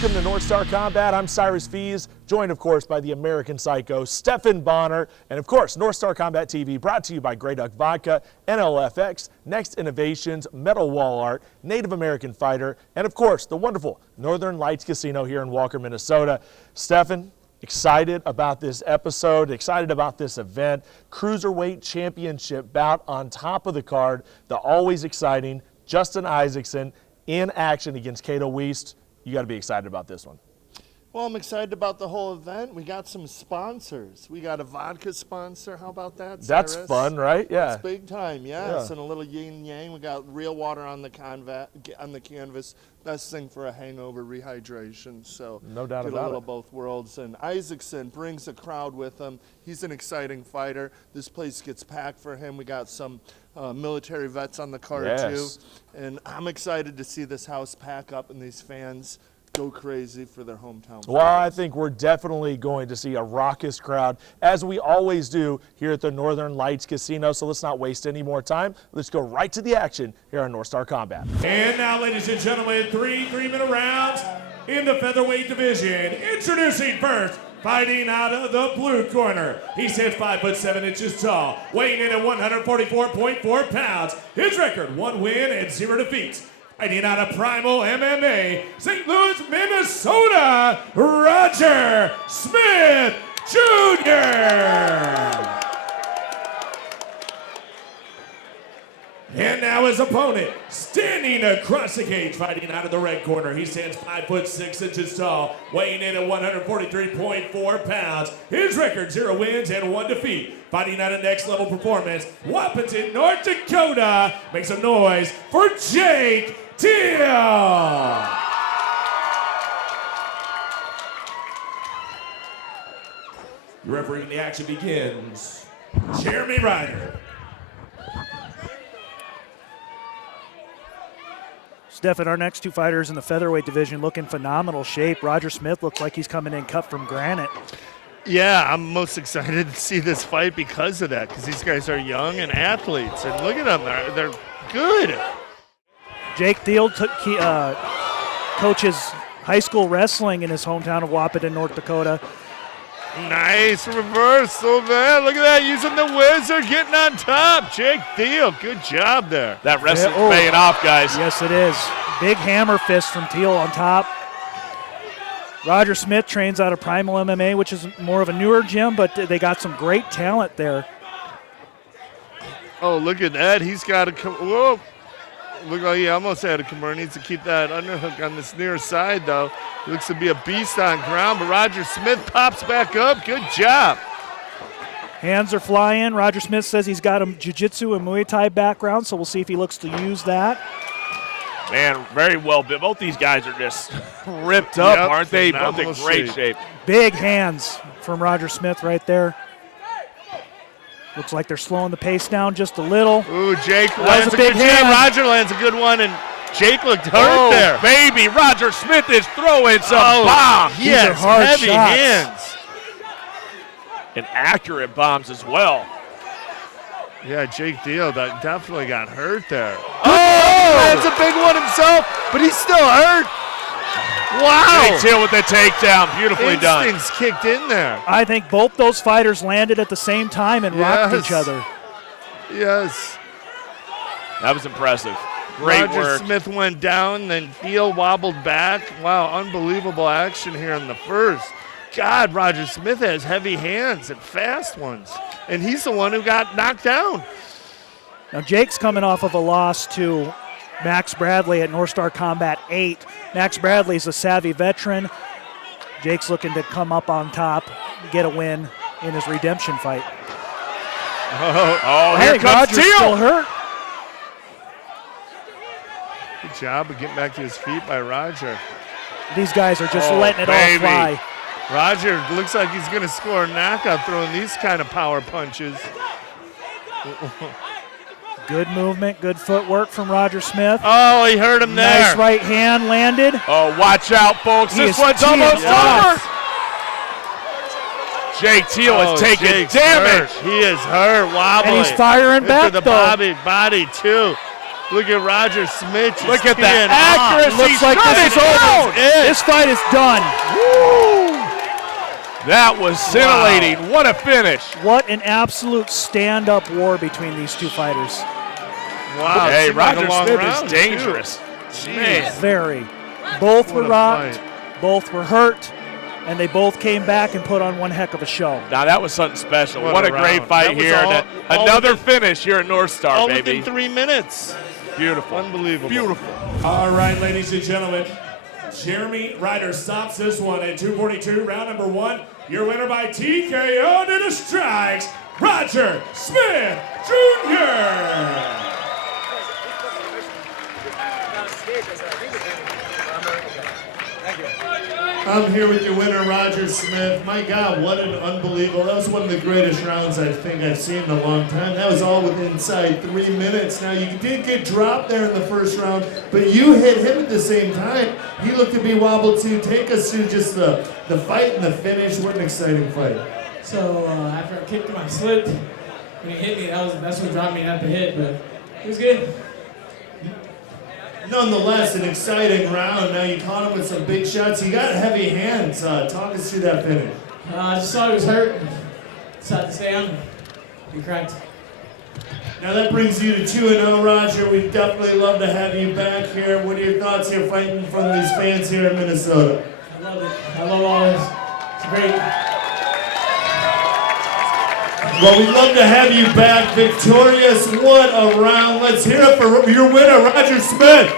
Welcome to North Star Combat. I'm Cyrus Fees, joined, of course, by the American Psycho, Stefan Bonner, and, of course, North Star Combat TV, brought to you by Grey Duck Vodka, NLFX, Next Innovations, Metal Wall Art, Native American Fighter, and, of course, the wonderful Northern Lights Casino here in Walker, Minnesota. Stefan, excited about this episode, excited about this event. Cruiserweight Championship bout on top of the card. The always exciting Justin Isaacson in action against Cato Weist. You got to be excited about this one. Well, I'm excited about the whole event. We got some sponsors. We got a vodka sponsor. How about that, Cyrus? That's fun, right? Yeah. That's big time, yes. And a little yin yang. We got real water on the canvas. Best thing for a hangover, rehydration. So no doubt get about a little it. both worlds. And Isaacson brings a crowd with him. He's an exciting fighter. This place gets packed for him. We got some military vets on the card too. And I'm excited to see this house pack up and these fans go crazy for their hometown. Well, I think we're definitely going to see a raucous crowd, as we always do here at the Northern Lights Casino. So let's not waste any more time. Let's go right to the action here on North Star Combat. And now, ladies and gentlemen, three-minute rounds in the featherweight division. Introducing first, fighting out of the blue corner. He stands 5'7" tall, weighing in at 144.4 pounds. His record, 1 win and 0 defeats. Fighting out of Primal MMA, St. Louis, Minnesota, Roger Smith Jr. And now his opponent, standing across the cage, fighting out of the red corner. He stands 5'6" tall, weighing in at 143.4 pounds. His record, 0 wins and 1 defeat. Fighting out of Next Level Performance, Wapaton, North Dakota. Make some noise for Jake Thiel. Refereeing the action begins, Jeremy Ryder. Stefan, our next two fighters in the featherweight division look in phenomenal shape. Roger Smith looks like he's coming in cut from granite. Yeah, I'm most excited to see this fight because of that, because these guys are young and athletes. And look at them, they're good. Jake Thiel coaches high school wrestling in his hometown of Wapaton, North Dakota. Nice reversal there. Look at that, using the wizard, getting on top. Jake Thiel, good job there. That wrestling's paying off, guys. Yes, it is. Big hammer fist from Thiel on top. Roger Smith trains out of Primal MMA, which is more of a newer gym, but they got some great talent there. Oh, look at that. He's got a whoa. Look like he almost had a comer. Needs to keep that underhook on this near side, though. He looks to be a beast on ground, but Roger Smith pops back up. Good job. Hands are flying. Roger Smith says he's got a jiu-jitsu and Muay Thai background, so we'll see if he looks to use that. Man, very well built. Both these guys are just ripped up, aren't they? Both in great shape. Big hands from Roger Smith right there. Looks like they're slowing the pace down just a little. Ooh, Jake lands a big hand. Roger lands a good one, and Jake looked hurt there. Baby, Roger Smith is throwing some bombs. Yes, heavy hands. And accurate bombs as well. Yeah, Jake Thiel definitely got hurt there. Oh, lands a big one himself, but he's still hurt. Wow. Jake Thiel with the takedown. Beautifully done. Instincts kicked in there. I think both those fighters landed at the same time and rocked each other. Yes. That was impressive. Great Roger work. Smith went down, then Thiel wobbled back. Wow, unbelievable action here in the first. God, Roger Smith has heavy hands and fast ones, and he's the one who got knocked down. Now Jake's coming off of a loss to Max Bradley at North Star Combat 8. Max Bradley's a savvy veteran. Jake's looking to come up on top, get a win in his redemption fight. Oh, here comes Roger's Thiel. Still hurt. Good job of getting back to his feet by Roger. These guys are just letting it all fly. Roger looks like he's going to score a knockout throwing these kind of power punches. Good movement, good footwork from Roger Smith. Oh, he hurt him there. Nice right hand landed. Oh, watch out, folks. This one's almost over. Jake Thiel is taking damage. He is hurt, wobbling. And he's firing back, the body too. Look at Roger Smith. Look at that accuracy. Looks like this is over. This fight is done. Woo! That was scintillating. Wow. What a finish. What an absolute stand-up war between these two fighters. Wow. Hey, Roger Smith round, is dangerous. Man. Very. Both were What a rocked, fight. both were hurt, and they both came back and put on one heck of a show. Now that was something special. What What a a great round. fight That was here. all Another within- finish here at North Star, All baby. within 3 minutes. Beautiful. Unbelievable. Beautiful. All right, ladies and gentlemen, Jeremy Ryder stops this one at 242, round number 1. Your winner by TKO to the strikes, Roger Smith Jr. I'm here with your winner, Roger Smith. My God, what an unbelievable. That was one of the greatest rounds I think I've seen in a long time. That was all within inside 3 minutes. Now, you did get dropped there in the first round, but you hit him at the same time. He looked to be wobbled too. Take us through just the fight and the finish. What an exciting fight. So after I kicked him, I slipped. When he hit me, that's what dropped me, not the hit, but it was good. Nonetheless, an exciting round. Now you caught him with some big shots. You got heavy hands. Talk us through that finish. I just saw he was hurt. Decided to stay on. He cracked. Now that brings you to 2-0, Roger. We'd definitely love to have you back here. What are your thoughts here fighting from these fans here in Minnesota? I love it. I love all this. It's great. Well, we'd love to have you back victorious. What a round. Let's hear it for your winner, Roger Smith.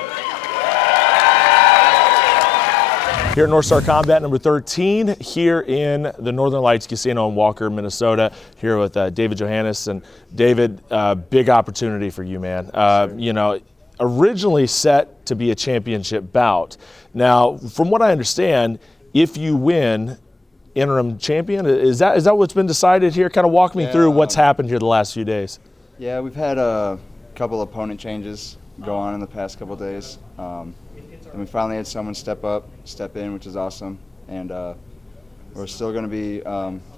Here at North Star Combat number 13, here in the Northern Lights Casino in Walker, Minnesota, here with David Johannes. And David, big opportunity for you, man. You know, originally set to be a championship bout. Now, from what I understand, if you win, interim champion, is that what's been decided here? Kind of walk me through what's happened here the last few days. Yeah, we've had a couple opponent changes go on in the past couple of days. And we finally had someone step in, which is awesome. And we're still going to be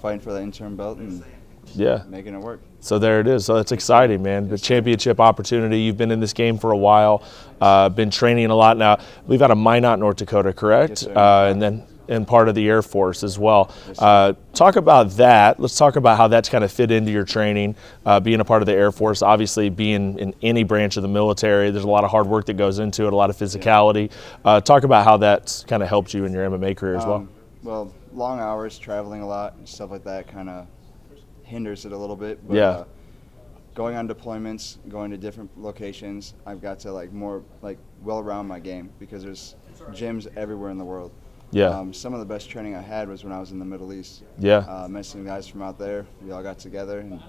fighting for the interim belt and making it work. So there it is. So it's exciting, man. The championship opportunity. You've been in this game for a while, been training a lot now. We've got a Minot, North Dakota, correct? Yes, and part of the Air Force as well. Talk about that. Let's talk about how that's kind of fit into your training, being a part of the Air Force, obviously being in any branch of the military. There's a lot of hard work that goes into it, a lot of physicality. Talk about how that's kind of helped you in your MMA career as well. Well, long hours, traveling a lot, and stuff like that kind of hinders it a little bit. But, going on deployments, going to different locations, I've got to well round my game because there's gyms everywhere in the world. Some of the best training I had was when I was in the Middle East. Met some guys from out there. We all got together and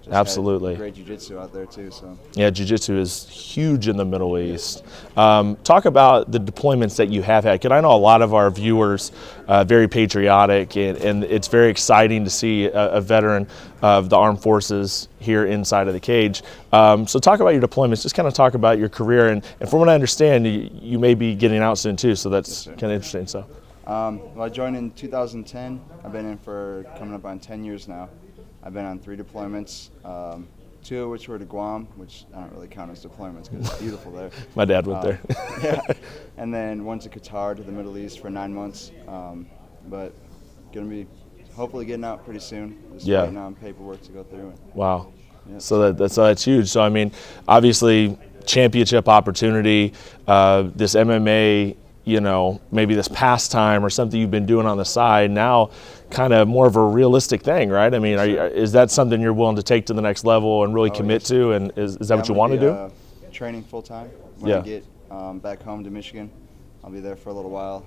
just absolutely had great jiu-jitsu out there too. So yeah, jiu-jitsu is huge in the Middle East. Talk about the deployments that you have had. Because I know a lot of our viewers very patriotic, and it's very exciting to see a veteran of the armed forces here inside of the cage. So talk about your deployments. Just kind of talk about your career, and from what I understand, you may be getting out soon too. So that's kind of interesting. So. Well, I joined in 2010. I've been in for coming up on 10 years now. I've been on 3 deployments, 2 of which were to Guam, which I don't really count as deployments because it's beautiful there. My dad went there. And then 1 to Qatar, to the Middle East for 9 months. But going to be hopefully getting out pretty soon. Just waiting on paperwork to go through it. Wow. Yeah. So that's huge. So I mean, obviously, championship opportunity, this MMA, you know, maybe this pastime or something you've been doing on the side, now kind of more of a realistic thing, right? I mean, is that something you're willing to take to the next level and really commit to? And is that what you want to do? Training full time. When I get back home to Michigan, I'll be there for a little while,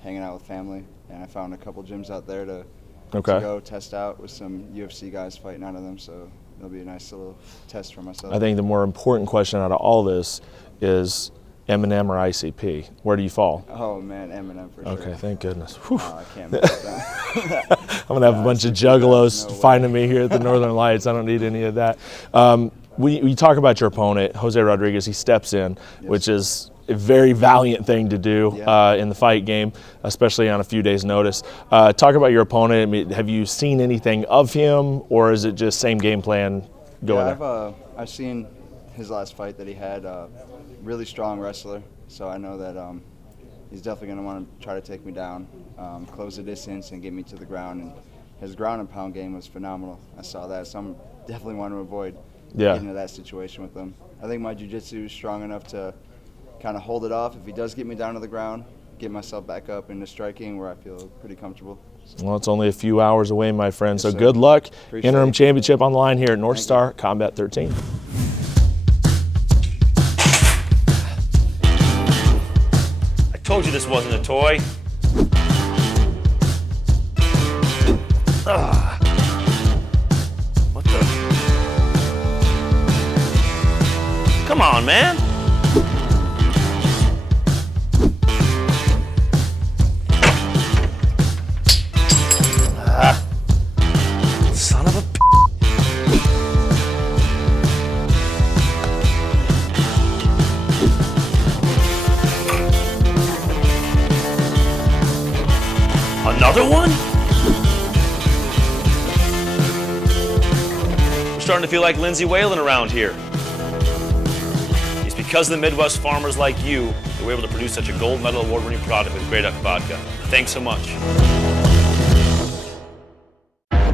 hanging out with family. And I found a couple gyms out there to go test out with some UFC guys fighting out of them. So it'll be a nice little test for myself. I think the more important question out of all this is M&M or ICP. Where do you fall? Oh man, M&M for sure. Okay, thank goodness. I can't miss that. I'm gonna have a bunch of juggalos finding me here at the Northern Lights. I don't need any of that. We talk about your opponent, Jose Rodriguez. He steps in, which is a very valiant thing to do in the fight game, especially on a few days' notice. Talk about your opponent. I mean, have you seen anything of him, or is it just same game plan going there? I've seen his last fight that he had. Really strong wrestler, so I know that he's definitely going to want to try to take me down, close the distance, and get me to the ground. And his ground and pound game was phenomenal. I saw that, so I'm definitely want to avoid getting into that situation with him. I think my jiu-jitsu is strong enough to kind of hold it off. If he does get me down to the ground, get myself back up into striking where I feel pretty comfortable. Well, it's only a few hours away, my friend, Yes, so sir. good luck. Appreciate Interim it. championship on the line here at North Star Combat 13. I told you this wasn't a toy. What the? Come on, man. Son of a Another one? We're starting to feel like Lindsay Whalen around here. It's because of the Midwest farmers like you that we're able to produce such a gold medal award-winning product with Grey Duck Vodka. Thanks so much.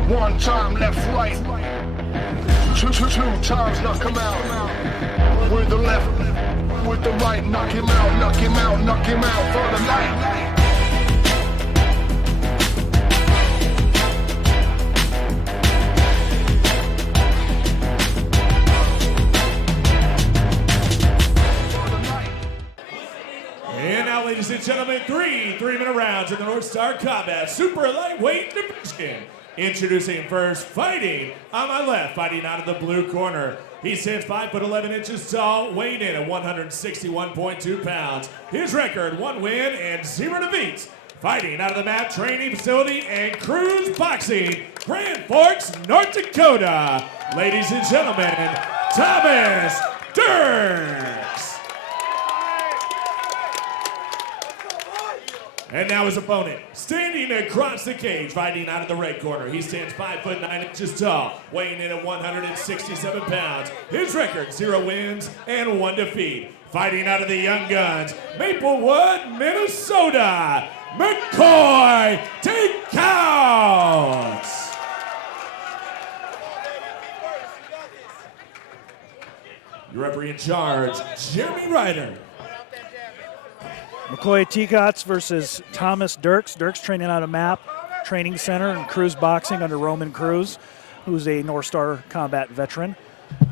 One time left, right. Two times knock him out. With the left, with the right, knock him out, knock him out, knock him out for the night. And now, ladies and gentlemen, three-minute rounds in the North Star Combat Super Lightweight Division. Introducing first, fighting on my left, fighting out of the blue corner. He stands 5'11" tall, weighing in at 161.2 pounds. His record, 1 win and 0 defeats. Fighting out of the MAP Training Facility and Cruise Boxing, Grand Forks, North Dakota. Ladies and gentlemen, Thomas Dirks. And now his opponent, standing across the cage, fighting out of the red corner. He stands 5'9" tall, weighing in at 167 pounds. His record, 0 wins and 1 defeat. Fighting out of the Young Guns, Maplewood, Minnesota, McCoy Ticot. Your referee in charge, Jeremy Ryder. McCoy Ticots versus Thomas Dirks. Dirks training out of MAP Training Center and Cruise Boxing under Roman Cruz, who's a North Star Combat veteran.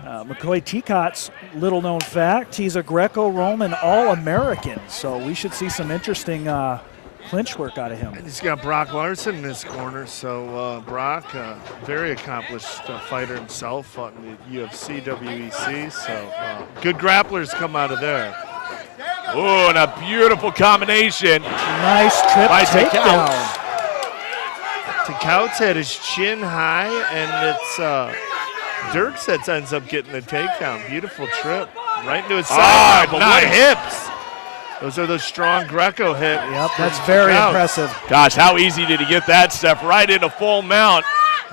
McCoy Ticots, little known fact, he's a Greco-Roman All-American, so we should see some interesting clinch work out of him. And he's got Brock Larson in his corner, so Brock, very accomplished fighter himself, fought in the UFC, WEC, so good grapplers come out of there. Oh, and a beautiful combination. Nice trip By takedown. Ticot's had his chin high, and it's Dirks that ends up getting the takedown. Beautiful trip, right into his side. But nice. what hips! Those are those strong Greco hips. Yep, that's very Ticot. impressive. Gosh, how easy did he get that step right into full mount?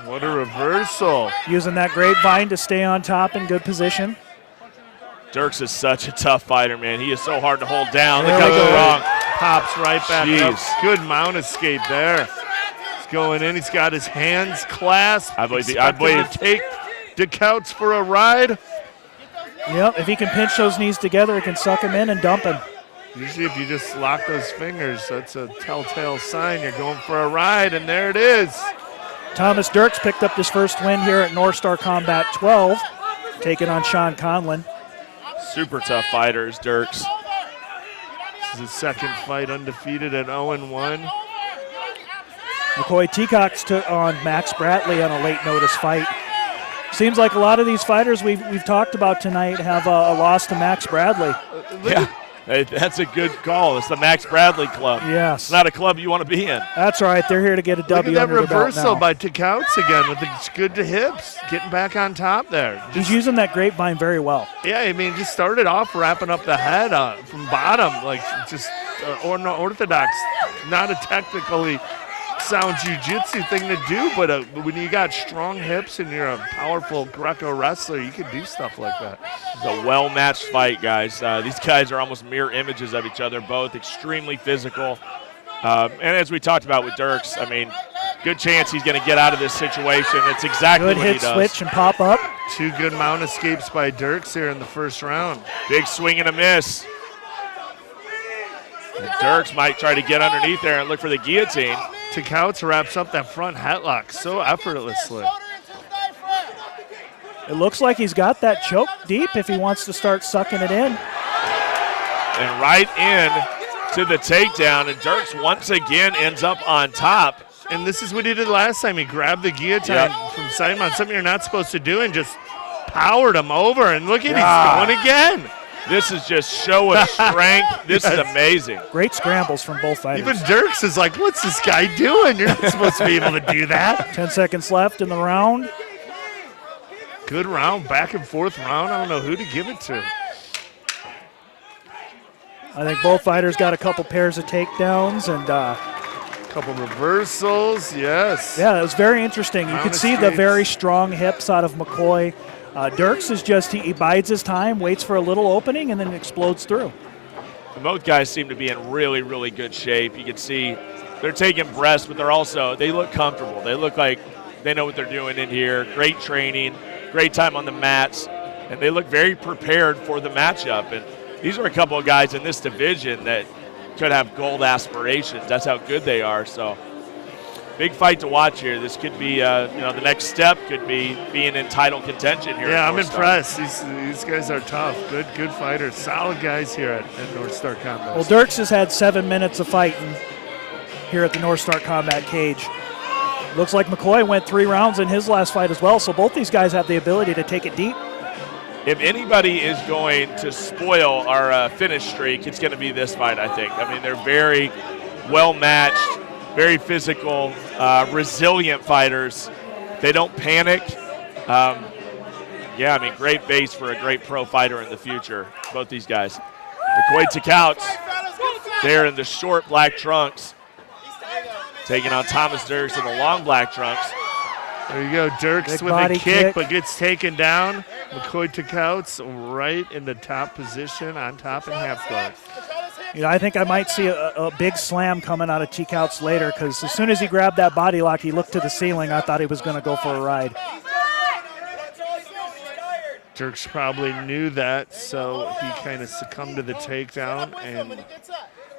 What a reversal. Using that grapevine to stay on top in good position. Dirks is such a tough fighter, man. He is so hard to hold down. Look There how we go. wrong. Pops right back up. Jeez. Good mount escape there. He's going in. He's got his hands clasped. I believe Expecting to take Ticot's for a ride. Yep, if he can pinch those knees together, he can suck him in and dump him. Usually if you just lock those fingers, that's a telltale sign you're going for a ride, and there it is. Thomas Dirks picked up his first win here at North Star Combat 12, taking on Sean Conlon. Super tough fighters, Dirks. This is his second fight undefeated at 0-1. McCoy Ticox took on Max Bradley on a late notice fight. Seems like a lot of these fighters we've talked about tonight have a loss to Max Bradley. Yeah, hey, that's a good call. It's the Max Bradley Club. Yes. It's not a club you want to be in. That's all right. They're here to get a Look W at that under the belt reversal now. by Ticot's again with the good to hips, getting back on top there. He's using that grapevine very well. Yeah, I mean, just started off wrapping up the head from bottom, like just orthodox, not a sound jiu-jitsu thing to do, but when you got strong hips and you're a powerful Greco wrestler, you can do stuff like that. It's a well-matched fight, guys. These guys are almost mirror images of each other, both extremely physical. And as we talked about with Dirks, I mean, good chance he's going to get out of this situation. It's exactly what he does. Good hit, switch, and pop up. 2 good mount escapes by Dirks here in the first round. Big swing and a miss. And Dirks might try to get underneath there and look for the guillotine. Ticot wraps up that front headlock so effortlessly. It looks like he's got that choke deep if he wants to start sucking it in. And right in to the takedown, and Dirks once again ends up on top. And this is what he did last time. He grabbed the guillotine from Simon, something you're not supposed to do, and just powered him over. And look at he's going again. This is just show of strength. This is amazing. Great scrambles from both fighters. Even Dirks is like, what's this guy doing? You're not supposed to be able to do that. 10 seconds left in the round. Good round, back and forth round. I don't know who to give it to. I think both fighters got a couple pairs of takedowns and couple reversals, yes. Yeah, it was very interesting. You could see the very strong hips out of McCoy. Dirks is just, he bides his time, waits for a little opening, and then explodes through. Both guys seem to be in really, really good shape. You can see they're taking breaths, but they look comfortable. They look like they know what they're doing in here. Great training, great time on the mats, and they look very prepared for the matchup. And these are a couple of guys in this division that could have gold aspirations. That's how good they are. So big fight to watch here. This could be, the next step could be being in title contention here. Yeah, I'm impressed. These guys are tough. Good fighters. Solid guys here at North Star Combat. Well, Dirks has had 7 minutes of fighting here at the North Star Combat cage. Looks like McCoy went 3 rounds in his last fight as well, so both these guys have the ability to take it deep. If anybody is going to spoil our finish streak, it's going to be this fight, I think. I mean, they're very well-matched, very physical, resilient fighters. They don't panic. Great base for a great pro fighter in the future, both these guys. McCoy Ticot there in the short black trunks, taking on Thomas Dirks in the long black trunks. There you go, Dirks with a kick, but gets taken down. McCoy Ticot's right in the top position, on top and half guard. I think I might see a big slam coming out of Ticot's later, because as soon as he grabbed that body lock, he looked to the ceiling. I thought he was going to go for a ride. Dirks probably knew that, so he kind of succumbed to the takedown, and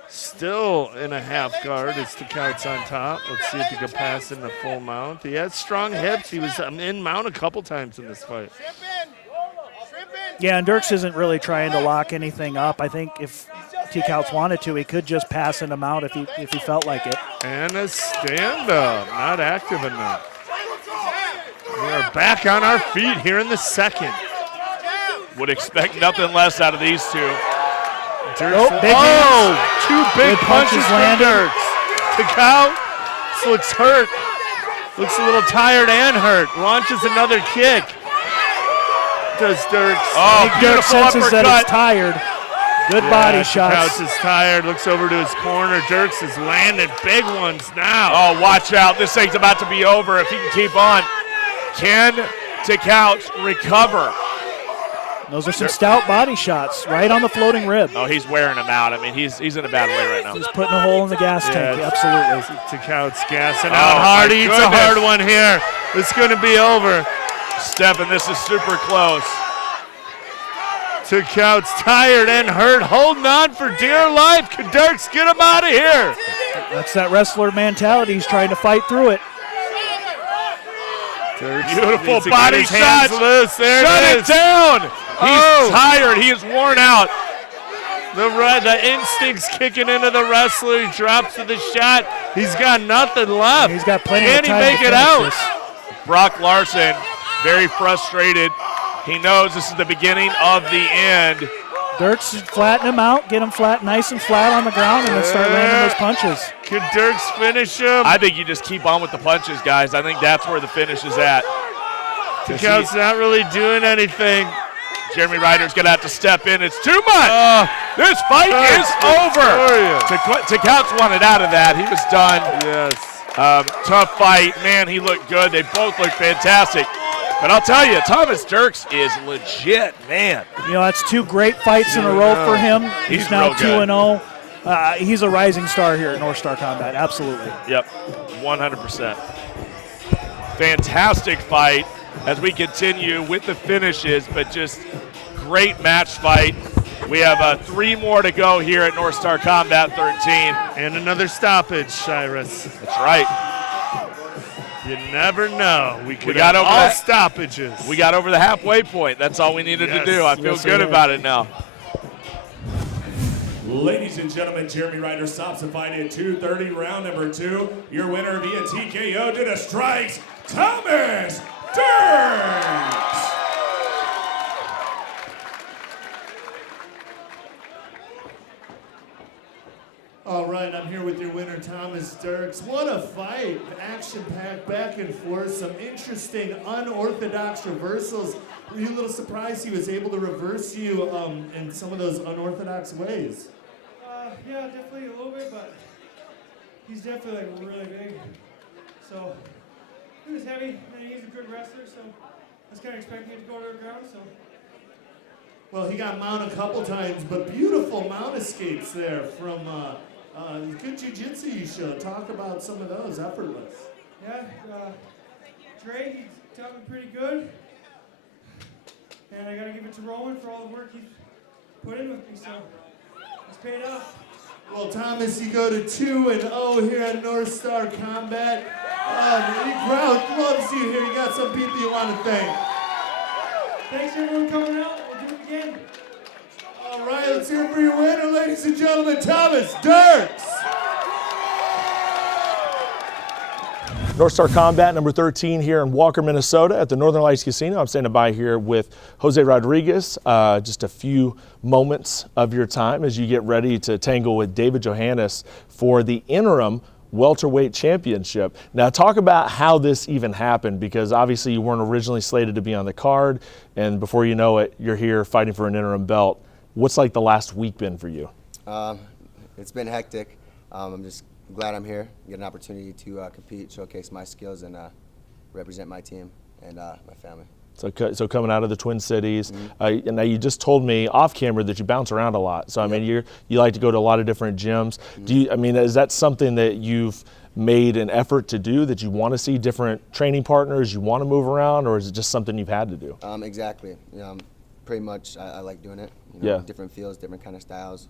still in a half guard as Ticot's on top. Let's see if he can pass in the full mount. He has strong hips. He was in mount a couple times in this fight. Yeah, and Dirks isn't really trying to lock anything up. I think if Ticot wanted to, he could just pass in him out if he felt like it. And a stand-up, not active enough. We are back on our feet here in the second. Would expect nothing less out of these two. Dirks, two big punches from Dirks. Ticot looks hurt. Looks a little tired and hurt. Launches another kick. Does Dirks. Oh, Dirks senses that he's tired. Good body shots. Ticot is tired. Looks over to his corner. Dirks is landing big ones now. Oh, watch out. This thing's about to be over if he can keep on. Can Ticot recover? Those are some stout body shots right on the floating rib. Oh, he's wearing them out. I mean, he's in a bad way right now. He's putting a hole in the gas tank, absolutely. Ticot's gassing out hard. He eats a hard one here. It's going to be over. Stephen, this is super close. Ticot's tired and hurt, holding on for dear life. Can Dirks get him out of here? That's that wrestler mentality. He's trying to fight through it. Dirks beautiful body shot. Loose. There Shut it it down. He's tired. He is worn out. The instinct's kicking into the wrestler. He drops to the shot. He's got nothing left. He's got plenty of time. Can he make it out? This. Brock Larson, very frustrated. He knows this is the beginning of the end. Dirks should flatten him out, get him flat, nice and flat on the ground, and then start landing those punches. Can Dirks finish him? I think you just keep on with the punches, guys. I think that's where the finish is at. Ticot's not really doing anything. Jeremy Ryder's going to have to step in. It's too much. This fight is over. Ticot's wanted out of that. He was done. Yes. Tough fight. Man, he looked good. They both looked fantastic. But I'll tell you, Thomas Dirks is legit, man. You know, that's 2 great fights in a row for him. He's now 2-0. He's a rising star here at North Star Combat, absolutely. Yep, 100%. Fantastic fight as we continue with the finishes, but just great match fight. We have 3 more to go here at North Star Combat 13. And another stoppage, Cyrus. That's right. You never know. We got have over all that. stoppages. We got over the halfway point. That's all we needed to do. I feel good about it now. Ladies and gentlemen, Jeremy Ryder stops the fight at 2:30, round number 2. Your winner via TKO to the strikes, Thomas Dirks. All right, I'm here with your winner, Thomas Dirks. What a fight. Action-packed, back and forth, some interesting unorthodox reversals. Were you a little surprised he was able to reverse you in some of those unorthodox ways? Yeah, definitely a little bit, but he's definitely like really big. So he was heavy, and he's a good wrestler, so I was kind of expecting him to go to the ground, so. Well, he got mount a couple times, but beautiful mount escapes there from good jiu-jitsu you showed. Talk about some of those, effortless. Yeah, Dre, he's taught me pretty good. And I got to give it to Rowan for all the work he's put in with me, so it's paid off. Well, Thomas, you go to 2-0 here at North Star Combat. The crowd loves you here. You got some people you want to thank. Thanks everyone coming out. We'll do it again. All right, let's hear it for your winner, ladies and gentlemen, Thomas Dirks. North Star Combat number 13 here in Walker, Minnesota at the Northern Lights Casino. I'm standing by here with Jose Rodriguez. Just a few moments of your time as you get ready to tangle with David Johannes for the interim welterweight championship. Now talk about how this even happened, because obviously you weren't originally slated to be on the card, and before you know it, you're here fighting for an interim belt. What's like the last week been for you? It's been hectic. I'm just glad I'm here, get an opportunity to compete, showcase my skills, and represent my team and my family. So coming out of the Twin Cities, and now you just told me off camera that you bounce around a lot. So I mean, you like to go to a lot of different gyms. Do you? I mean, is that something that you've made an effort to do? That you want to see different training partners, you want to move around, or is it just something you've had to do? Exactly. Pretty much, I like doing it. Different feels, different kind of styles.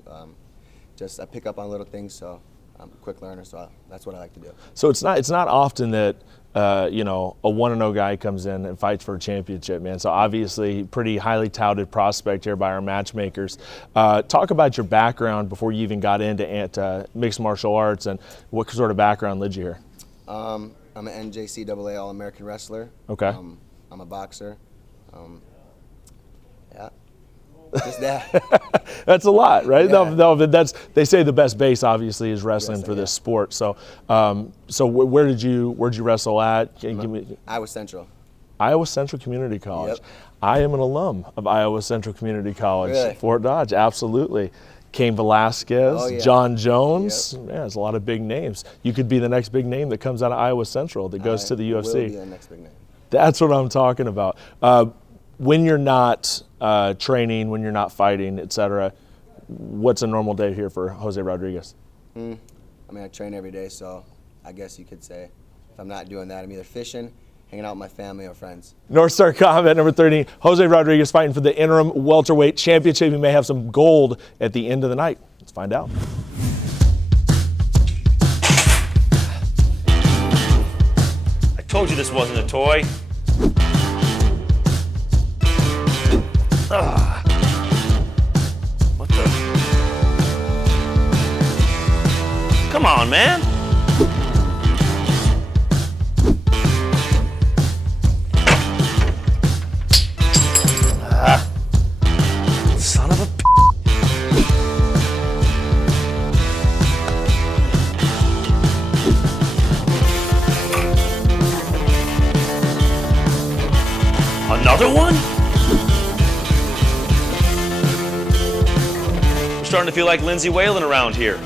Just I pick up on little things, so I'm a quick learner. So that's what I like to do. So it's not often that a 1-0 guy comes in and fights for a championship, man. So obviously, pretty highly touted prospect here by our matchmakers. Talk about your background before you even got into mixed martial arts, and what sort of background led you here. I'm an NJCAA All-American wrestler. Okay. I'm a boxer. Yeah. Just that. That's a lot, right? Yeah. No, they say the best base obviously is wrestling for this sport. So, where did you wrestle at? Can you give me? Iowa Central. Iowa Central Community College. Yep. I am an alum of Iowa Central Community College, Really? Fort Dodge. Absolutely. Cain Velasquez, Oh, yeah. John Jones. Yep. Yeah, there's a lot of big names. You could be the next big name that comes out of Iowa Central that goes to the UFC. Will be the next big name. That's what I'm talking about. When you're not training, when you're not fighting, etc., what's a normal day here for Jose Rodriguez? I train every day, so I guess you could say if I'm not doing that, I'm either fishing, hanging out with my family, or friends. North Star Combat number 13, Jose Rodriguez fighting for the interim welterweight championship. He may have some gold at the end of the night. Let's find out. I told you this wasn't a toy. What the? Come on, man. Son of a p. Another one? We're starting to feel like Lindsay Whalen around here.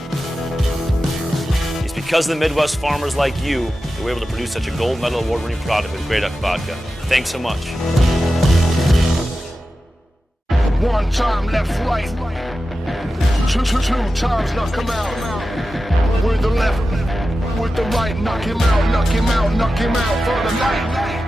It's because of the Midwest farmers like you that we're able to produce such a gold medal award-winning product with Grey Duck Vodka. Thanks so much. One time left, right. Two times knock him out. With the left, with the right, knock him out, knock him out, knock him out for the night.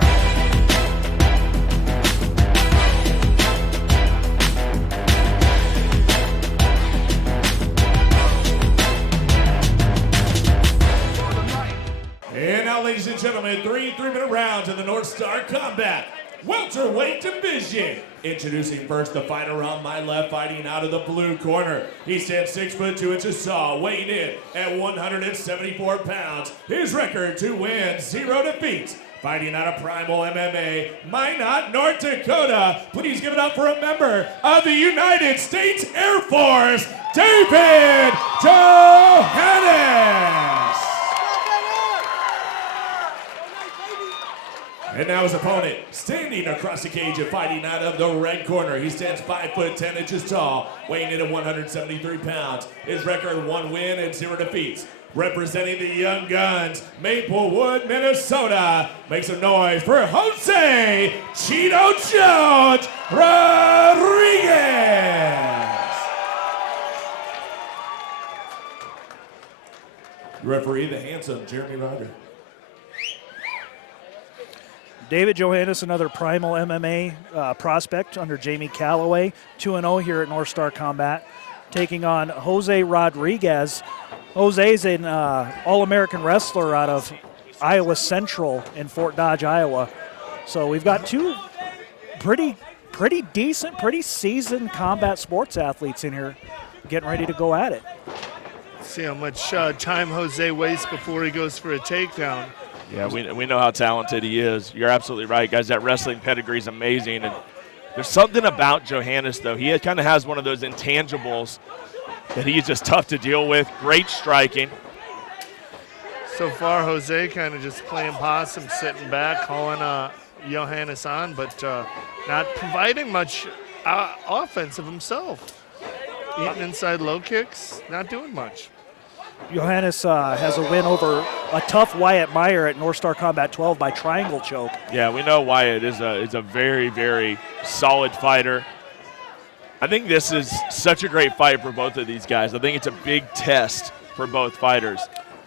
And now, ladies and gentlemen, three three-minute rounds in the North Star Combat Welterweight division. Introducing first the fighter on my left, fighting out of the blue corner. He stands 6 foot 2 inches tall, weighing in at 174 pounds. His record: 2 wins, 0 defeats. Fighting out of Primal MMA, Minot, North Dakota. Please give it up for a member of the United States Air Force, David Johannes. And now his opponent, standing across the cage and fighting out of the red corner. He stands 5 foot 10 inches tall, weighing in at 173 pounds. His record: 1 win and 0 defeats. Representing the Young Guns, Maplewood, Minnesota. Make some noise for Jose Cheeto Jones Rodriguez. Referee, the handsome Jeremy Ryder. David Johannes, another Primal MMA prospect under Jamie Calloway, 2-0 here at North Star Combat, taking on Jose Rodriguez. Jose's an All-American wrestler out of Iowa Central in Fort Dodge, Iowa. So we've got two pretty decent, pretty seasoned combat sports athletes in here getting ready to go at it. See how much time Jose wastes before he goes for a takedown. Yeah, we know how talented he is. You're absolutely right, guys. That wrestling pedigree is amazing. And there's something about Johannes, though. He kind of has one of those intangibles that he's just tough to deal with. Great striking. So far, Jose kind of just playing possum, sitting back, calling Johannes on, but not providing much offense of himself. Eating inside low kicks, not doing much. Johannes has a win over a tough Wyatt Meyer at North Star Combat 12 by triangle choke. Yeah, we know Wyatt is a very, very solid fighter. I think this is such a great fight for both of these guys. I think it's a big test for both fighters.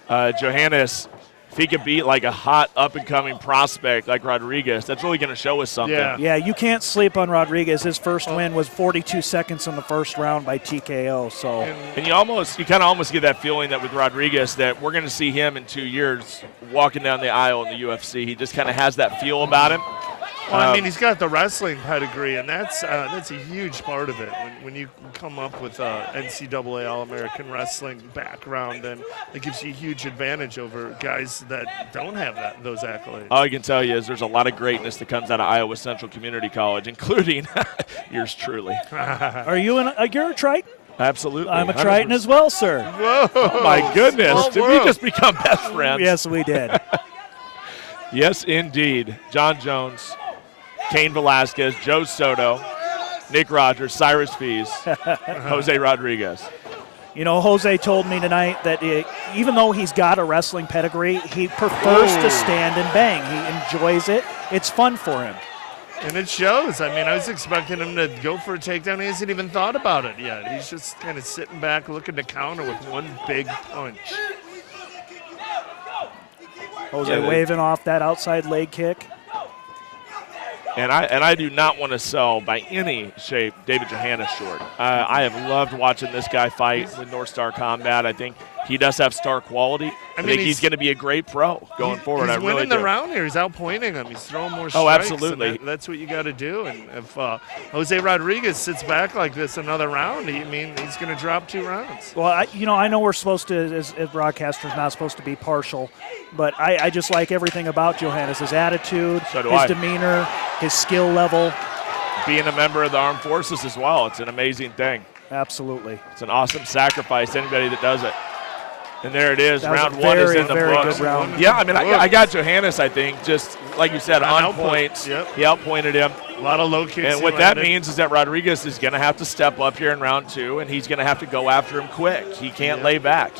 Johannes, if he could beat like a hot up-and-coming prospect like Rodriguez, that's really going to show us something. Yeah, you can't sleep on Rodriguez. His first win was 42 seconds in the first round by TKO. So, and you kind of almost get that feeling that with Rodriguez that we're going to see him in 2 years walking down the aisle in the UFC. He just kind of has that feel about him. Well, I mean, he's got the wrestling pedigree, and that's a huge part of it. When you come up with NCAA All-American wrestling background, then it gives you a huge advantage over guys that don't have those accolades. All I can tell you is there's a lot of greatness that comes out of Iowa Central Community College, including yours truly. You're a Triton? Absolutely. I'm a Triton 100%. As well, sir. Whoa. Oh, my goodness. Did we just become best friends? Yes, we did. Yes, indeed. John Jones, Cain Velasquez, Joe Soto, Nick Rogers, Cyrus Fees, Jose Rodriguez. You know, Jose told me tonight that even though he's got a wrestling pedigree, he prefers to stand and bang. He enjoys it. It's fun for him. And it shows. I mean, I was expecting him to go for a takedown. He hasn't even thought about it yet. He's just kind of sitting back looking to counter with one big punch. Jose waving off that outside leg kick. And I do not want to sell by any shape David Johannes short. I have loved watching this guy fight with North Star Combat. I think he does have star quality. I think he's going to be a great pro going forward. He's winning the round here. He's outpointing him. He's throwing more strikes. Oh, absolutely. That's what you got to do. And if Jose Rodriguez sits back like this another round, he's going to drop 2 rounds. Well, I know we're supposed to, as broadcasters, not supposed to be partial, but I just like everything about Johannes, his attitude, his demeanor, his skill level. Being a member of the armed forces as well, it's an amazing thing. Absolutely. It's an awesome sacrifice, anybody that does it. And there it is. Round 1 is in the books. Good round. Yeah, I mean, I got Johannes, I think, just like you said, on point. Yep. He outpointed him. A lot of low kicks. And what that means is that Rodriguez is going to have to step up here in round 2, and he's going to have to go after him quick. He can't lay back.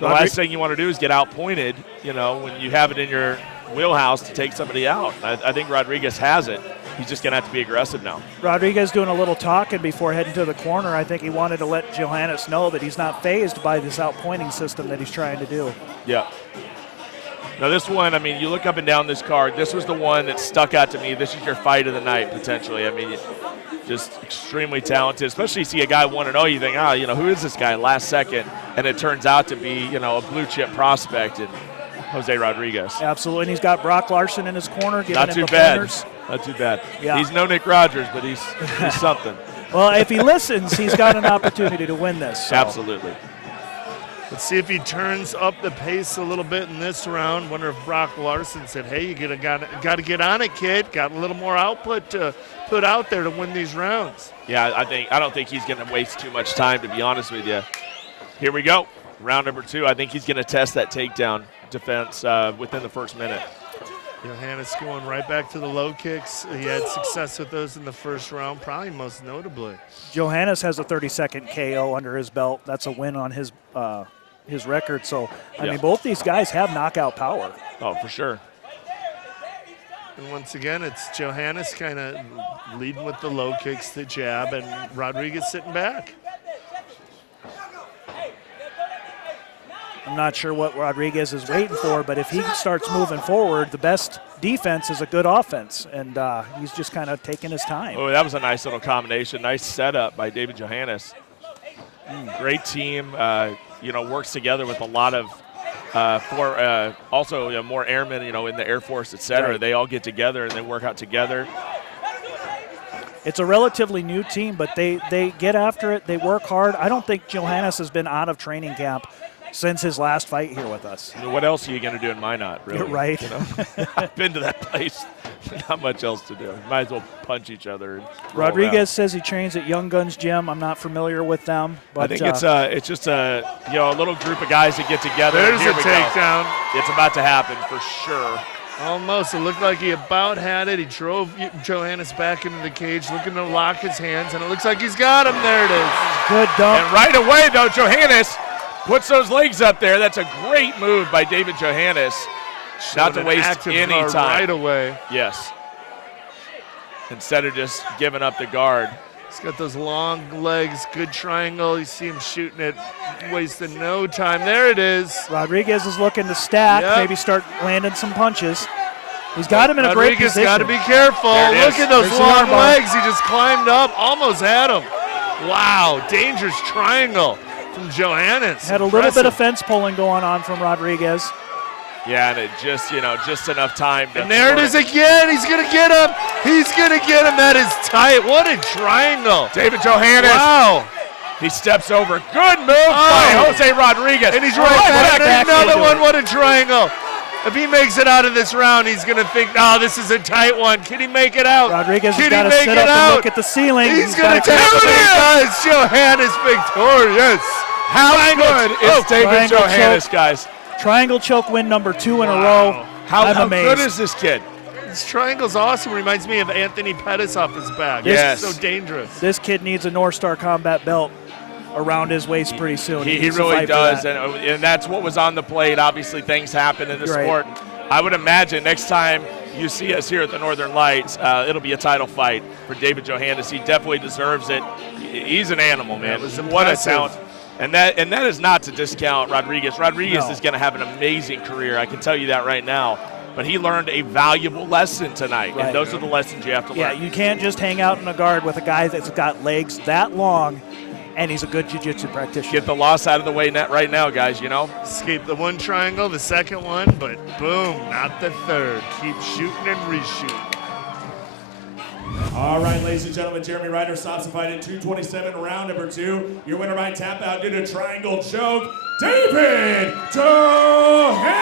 The last thing you want to do is get outpointed, you know, when you have it in your wheelhouse to take somebody out. I think Rodriguez has it. He's just going to have to be aggressive now. Rodriguez doing a little talking before heading to the corner. I think he wanted to let Johannes know that he's not fazed by this outpointing system that he's trying to do. Yeah. Now this one, I mean, you look up and down this card. This was the one that stuck out to me. This is your fight of the night, potentially. I mean, just extremely talented. Especially you see a guy 1-0, you think, you know, who is this guy last second? And it turns out to be, you know, a blue-chip prospect in Jose Rodriguez. Absolutely, and he's got Brock Larson in his corner, giving Not him too the bad. pointers. Not too bad. Yeah. He's no Nick Rogers, but he's something. Well, if he listens, he's got an opportunity to win this. So. Absolutely. Let's see if he turns up the pace a little bit in this round. Wonder if Brock Larson said, hey, you got to get on it, kid. Got a little more output to put out there to win these rounds. Yeah, I don't think he's going to waste too much time, to be honest with you. Here we go. Round number 2. I think he's going to test that takedown defense within the first minute. Johannes going right back to the low kicks. He had success with those in the first round, probably most notably. Johannes has a 30-second KO under his belt. That's a win on his record. So, I mean, both these guys have knockout power. Oh, for sure. And once again, it's Johannes kind of leading with the low kicks, the jab, and Rodriguez sitting back. I'm not sure what Rodriguez is waiting for, but if he starts moving forward, the best defense is a good offense, and he's just kind of taking his time. Oh, that was a nice little combination. Nice setup by David Johannes. Great team. You know, works together with a lot of also, you know, more airmen, you know, in the Air Force, et cetera. Right. They all get together and they work out together. It's a relatively new team, but they get after it. They work hard. I don't think Johannes has been out of training camp since his last fight here with us. I mean, what else are you going to do in Minot, really? You're right. You know? I've been to that place. Not much else to do. Might as well punch each other. And Rodriguez says he trains at Young Guns Gym. I'm not familiar with them, but I think it's just a little group of guys that get together. There's Here a we go. takedown. It's about to happen for sure. Almost. It looked like he about had it. He drove Johannes back into the cage, looking to lock his hands, and it looks like he's got him. There it is. Good dump. And right away, though, Johannes puts those legs up there. That's a great move by David Johannes. Not to waste any time. Right away. Yes. Instead of just giving up the guard. He's got those long legs, good triangle. You see him shooting it, wasting no time. There it is. Rodriguez is looking to stack, maybe start landing some punches. He's got him in a great position. Rodriguez got to be careful. Look at those long legs. He just climbed up, almost had him. Wow, dangerous triangle from Johannes. Had a little bit of fence pulling going on from Rodriguez. Yeah, and it just, just enough time. And there it is again. He's going to get him. He's going to get him. That is tight. What a triangle. David Johannes. Wow. He steps over. Good move by Jose Rodriguez. And he's right back. Another one. What a triangle. If he makes it out of this round, he's going to think, this is a tight one. Can he make it out? Rodriguez has got to sit up and look at the ceiling. He's going to take it. Johannes victorious. How good is David Johannes, guys? Triangle choke win number 2 in a row. How good is this kid? This triangle's awesome. Reminds me of Anthony Pettis off his back. Yes. So dangerous. This kid needs a North Star Combat belt around his waist pretty soon. He really does, and that's what was on the plate. Obviously, things happen in the sport. I would imagine next time you see us here at the Northern Lights, it'll be a title fight for David Johannes. He definitely deserves it. He's an animal, man. What a talent. And that is not to discount Rodriguez. Rodriguez is going to have an amazing career. I can tell you that right now. But he learned a valuable lesson tonight, and those are the lessons you have to learn. Yeah, you can't just hang out in a guard with a guy that's got legs that long, and he's a good jiu-jitsu practitioner. Get the loss out of the way right now, guys, Escape the one triangle, the second one, but boom, not the third. Keep shooting and reshooting. All right, ladies and gentlemen, Jeremy Ryder stops the fight at 2:27, round number 2. Your winner by tap out due to triangle choke, David Johannes.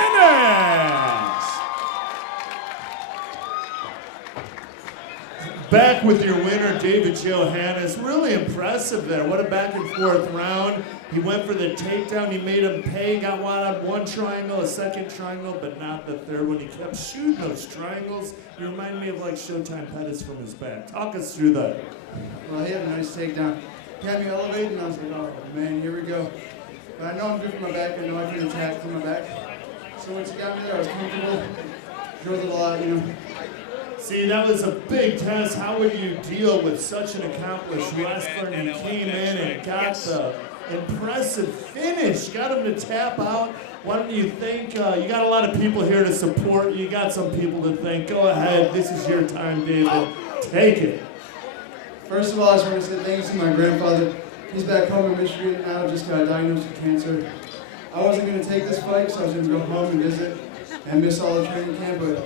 Back with your winner, David Johannes. Really impressive there. What a back and forth round. He went for the takedown. He made him pay. Got one triangle, a second triangle, but not the third one. He kept shooting those triangles. You remind me of like Showtime Pettis from his back. Talk us through that. Well, he had a nice takedown. He had me elevated, and I was like, oh, man, here we go. But I know I'm good for my back. I know I can attack from my back. So once he got me there, I was comfortable. Drilled it a lot, you know. See, that was a big test. How would you deal with such an accomplished wrestler? And he came in and got the impressive finish. Got him to tap out. What do you think? You got a lot of people here to support. You got some people to thank. Go ahead. This is your time, David. Take it. First of all, I just want to say thanks to my grandfather. He's back home in Michigan now, just got diagnosed with cancer. I wasn't going to take this fight, so I was going to go home and visit and miss all the training camp, but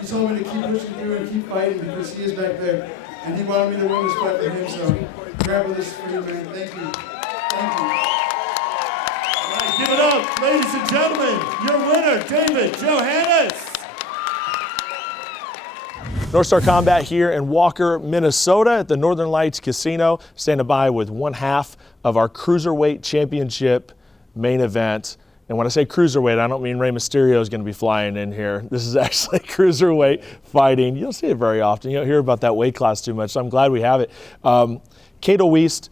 he told me to keep pushing through and keep fighting because he is back there, and he wanted me to win this fight for him, so Grandpa, this is for you, man. Thank you. Thank you. All right, give it up, ladies and gentlemen. Your winner, David Johannes. North Star Combat here in Walker, Minnesota at the Northern Lights Casino, standing by with one half of our Cruiserweight Championship main event. And when I say Cruiserweight, I don't mean Rey Mysterio is going to be flying in here. This is actually Cruiserweight fighting. You don't see it very often. You don't hear about that weight class too much, so I'm glad we have it. Cato Weist,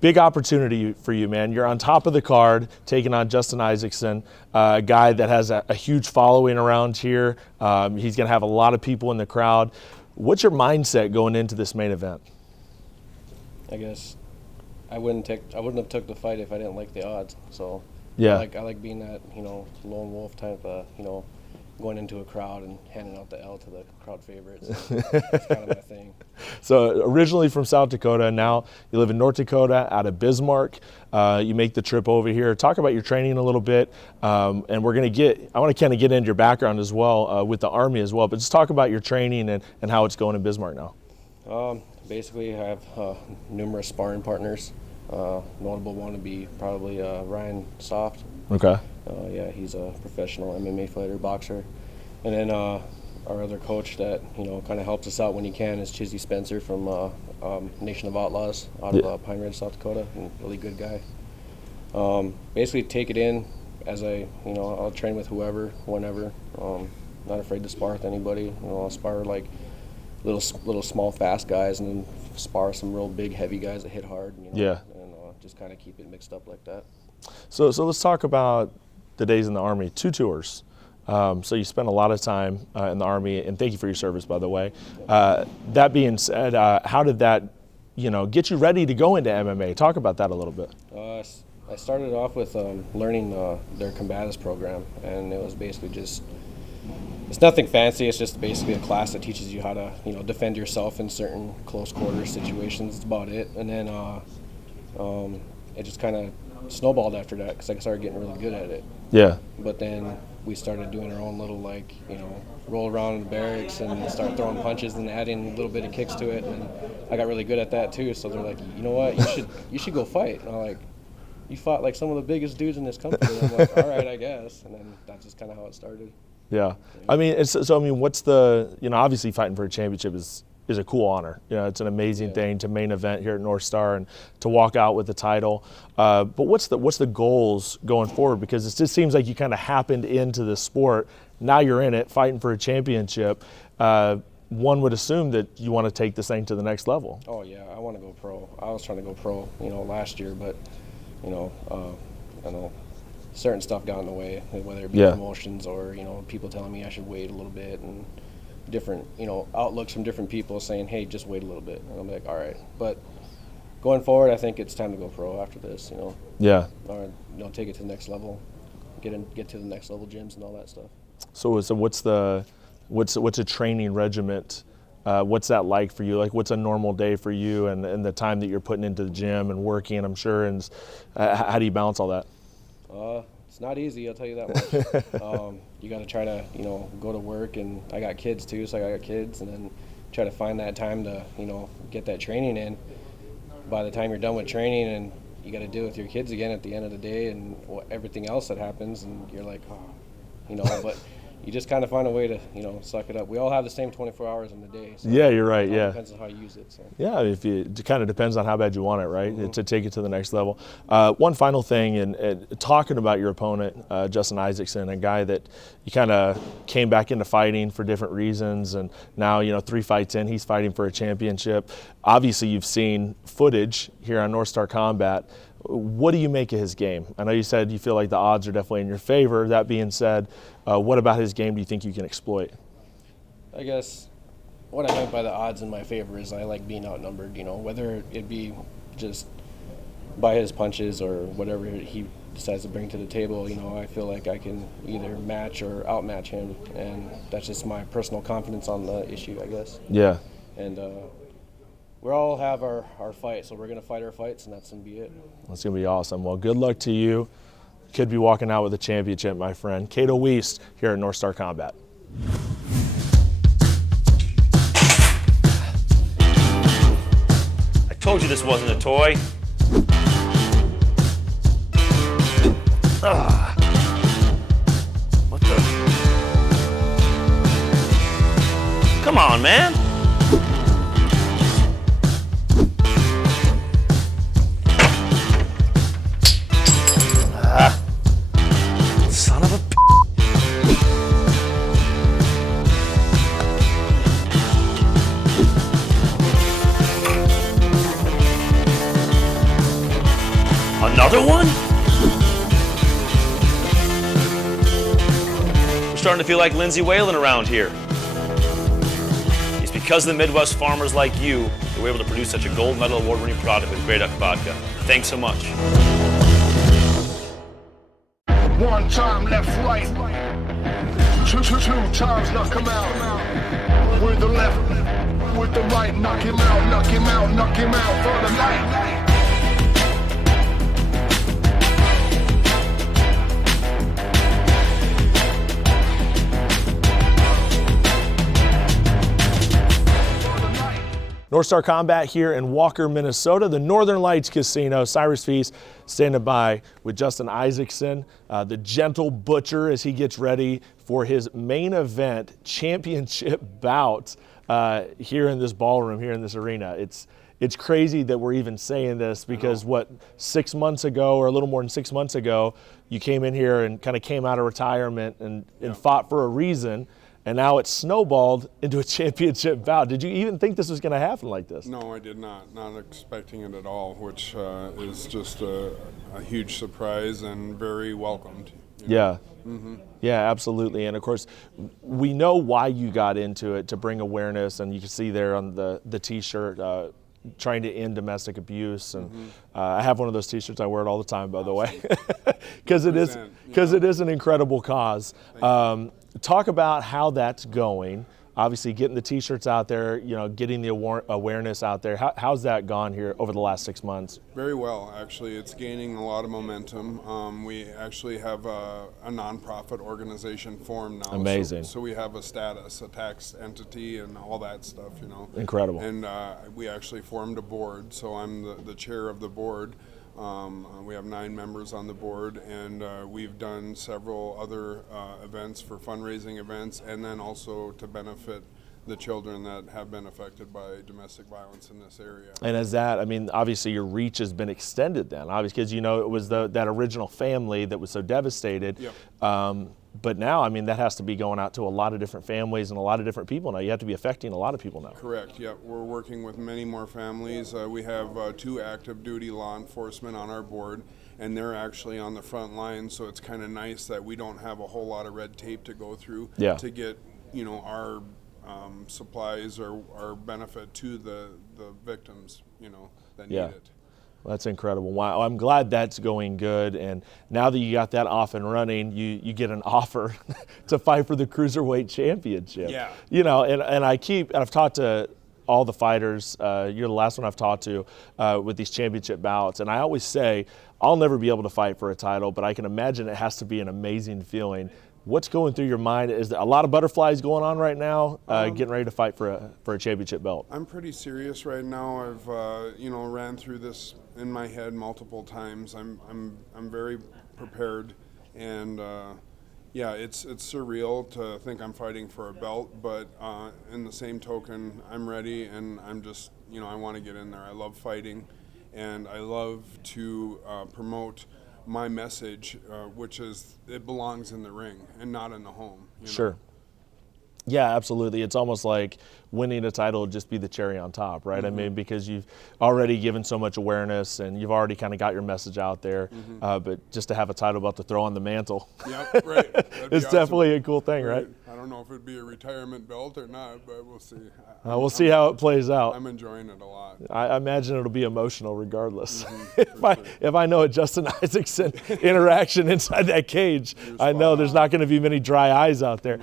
big opportunity for you, man. You're on top of the card, taking on Justin Isaacson, a guy that has a huge following around here. He's going to have a lot of people in the crowd. What's your mindset going into this main event? I guess I wouldn't have took the fight if I didn't like the odds. So yeah, I like being that lone wolf type of going into a crowd and handing out the L to the crowd favorites. That's kind of my thing. So originally from South Dakota, now you live in North Dakota out of Bismarck. You make the trip over here. Talk about your training a little bit, and I want to kind of get into your background as well with the Army as well, but just talk about your training and how it's going in Bismarck now. Basically, I have numerous sparring partners. Notable one would be probably Ryan Soft. Okay. Yeah, he's a professional MMA fighter, boxer. And then our other coach that kind of helps us out when he can is Chizzy Spencer from Nation of Outlaws out of Pine Ridge, South Dakota. Really good guy. Basically, take it in as I'll train with whoever, whenever. Not afraid to spar with anybody. I'll spar like little small fast guys and then spar some real big heavy guys that hit hard. Yeah. And just kind of keep it mixed up like that. So let's talk about the days in the Army. 2 tours. So you spent a lot of time in the Army, and thank you for your service, by the way. That being said, how did that, get you ready to go into MMA? Talk about that a little bit. I started off with learning their combatives program, and it was basically it's nothing fancy. It's just basically a class that teaches you how to, defend yourself in certain close quarter situations. That's about it. And then it just kind of snowballed after that because I started getting really good at it. Yeah. But then we started doing our own little roll around in the barracks and start throwing punches and adding a little bit of kicks to it. And I got really good at that too. So they're like, you know what, you should go fight. And I'm like, you fought like some of the biggest dudes in this company. And I'm like, all right, I guess. And then that's just kind of how it started. Yeah. I mean, what's the, obviously fighting for a championship is a cool honor. It's an amazing thing to main event here at North Star and to walk out with the title. But what's the goals going forward? Because it just seems like you kind of happened into the sport. Now you're in it, fighting for a championship. One would assume that you want to take this thing to the next level. Oh yeah, I want to go pro. I was trying to go pro, last year, but I know certain stuff got in the way, whether it be promotions or people telling me I should wait a little bit and different outlooks from different people saying, hey, just wait a little bit. And I'm like, all right. But going forward, I think it's time to go pro after this. Yeah. Or take it to the next level, get to the next level gyms and all that stuff. So what's a training regiment? What's that like for you? Like, what's a normal day for you and the time that you're putting into the gym and working, I'm sure, and how do you balance all that? It's not easy, I'll tell you that much. You got to try to, go to work, and I got kids too, so I got kids, and then try to find that time to, get that training in. By the time you're done with training, and you got to deal with your kids again at the end of the day, and everything else that happens, and you're like, but you just kind of find a way to, suck it up. We all have the same 24 hours in the day. So yeah, you're right. It depends on how you use it. So. Yeah, it kind of depends on how bad you want it, right? Mm-hmm. To take it to the next level. One final thing, and talking about your opponent, Justin Isaacson, a guy that you kind of came back into fighting for different reasons, and now 3 fights in, he's fighting for a championship. Obviously, you've seen footage here on North Star Combat. What do you make of his game? I know you said you feel like the odds are definitely in your favor. That being said, what about his game do you think you can exploit? I guess what I meant by the odds in my favor is I like being outnumbered, whether it be just by his punches or whatever he decides to bring to the table. I feel like I can either match or outmatch him, and that's just my personal confidence on the issue, I guess. Yeah. And we all have our fight, so we're going to fight our fights, and that's going to be it. That's going to be awesome. Well, good luck to you. Could be walking out with a championship, my friend. Cato Wiest here at North Star Combat. I told you this wasn't a toy. What the? Come on, man. Son of a p. Another one? We're starting to feel like Lindsay Whalen around here. It's because of the Midwest farmers like you that we're able to produce such a gold medal award-winning product with Grey Duck Vodka. Thanks so much. One time left, right. Two times knock him out. With the left, with the right, knock him out, knock him out, knock him out for the night. North Star Combat here in Walker, Minnesota, the Northern Lights Casino. Cyrus Feast standing by with Justin Isaacson, the gentle butcher, as he gets ready for his main event championship bout here in this ballroom, here in this arena. It's crazy that we're even saying this because 6 months ago, or a little more than 6 months ago, you came in here and kind of came out of retirement and fought for a reason. And now it's snowballed into a championship bout. Did you even think this was going to happen like this? No, I did not. Not expecting it at all, which is just a huge surprise and very welcomed. Yeah. Yeah, absolutely. And of course, we know why you got into it, to bring awareness. And you can see there on the T-shirt, trying to end domestic abuse. And I have one of those T-shirts. I wear it all the time, by the way, because it is an incredible cause. Talk about how that's going. Obviously, getting the T-shirts out there, getting the awareness out there. How's that gone here over the last 6 months? Very well, actually. It's gaining a lot of momentum. We actually have a nonprofit organization formed now. Amazing. So we have a status, a tax entity, and all that stuff, Incredible. And we actually formed a board. So I'm the chair of the board. We have 9 members on the board, and we've done several other events for fundraising events, and then also to benefit the children that have been affected by domestic violence in this area. And as that, obviously your reach has been extended then, obviously, because it was that original family that was so devastated. Yep. But now, that has to be going out to a lot of different families and a lot of different people now. You have to be affecting a lot of people now. Correct, yeah. We're working with many more families. We have 2 active duty law enforcement on our board, and they're actually on the front line, so it's kind of nice that we don't have a whole lot of red tape to go through to get, our supplies or our benefit to the victims, that need it. That's incredible. Wow, I'm glad that's going good. And now that you got that off and running, you get an offer to fight for the Cruiserweight Championship. Yeah. And I've talked to all the fighters. You're the last one I've talked to with these championship bouts. And I always say, I'll never be able to fight for a title, but I can imagine it has to be an amazing feeling. What's going through your mind? Is there a lot of butterflies going on right now, getting ready to fight for a championship belt? I'm pretty serious right now. I've ran through this in my head multiple times. I'm very prepared, and it's surreal to think I'm fighting for a belt. But in the same token, I'm ready, and I'm just I want to get in there. I love fighting, and I love to promote my message, which is it belongs in the ring and not in the home. Sure. Yeah, absolutely. It's almost like winning a title would just be the cherry on top, right? I mean, because you've already given so much awareness and you've already kind of got your message out there. But just to have a title belt to throw on the mantle, Yep, right. it's awesome. Definitely a cool thing, right? I don't know if it'd be a retirement belt or not, but we'll see. We'll see how it plays out. I'm enjoying it a lot. I imagine it'll be emotional regardless. If I know a Justin Isaacson interaction inside that cage, I know there's not going to be many dry eyes out there.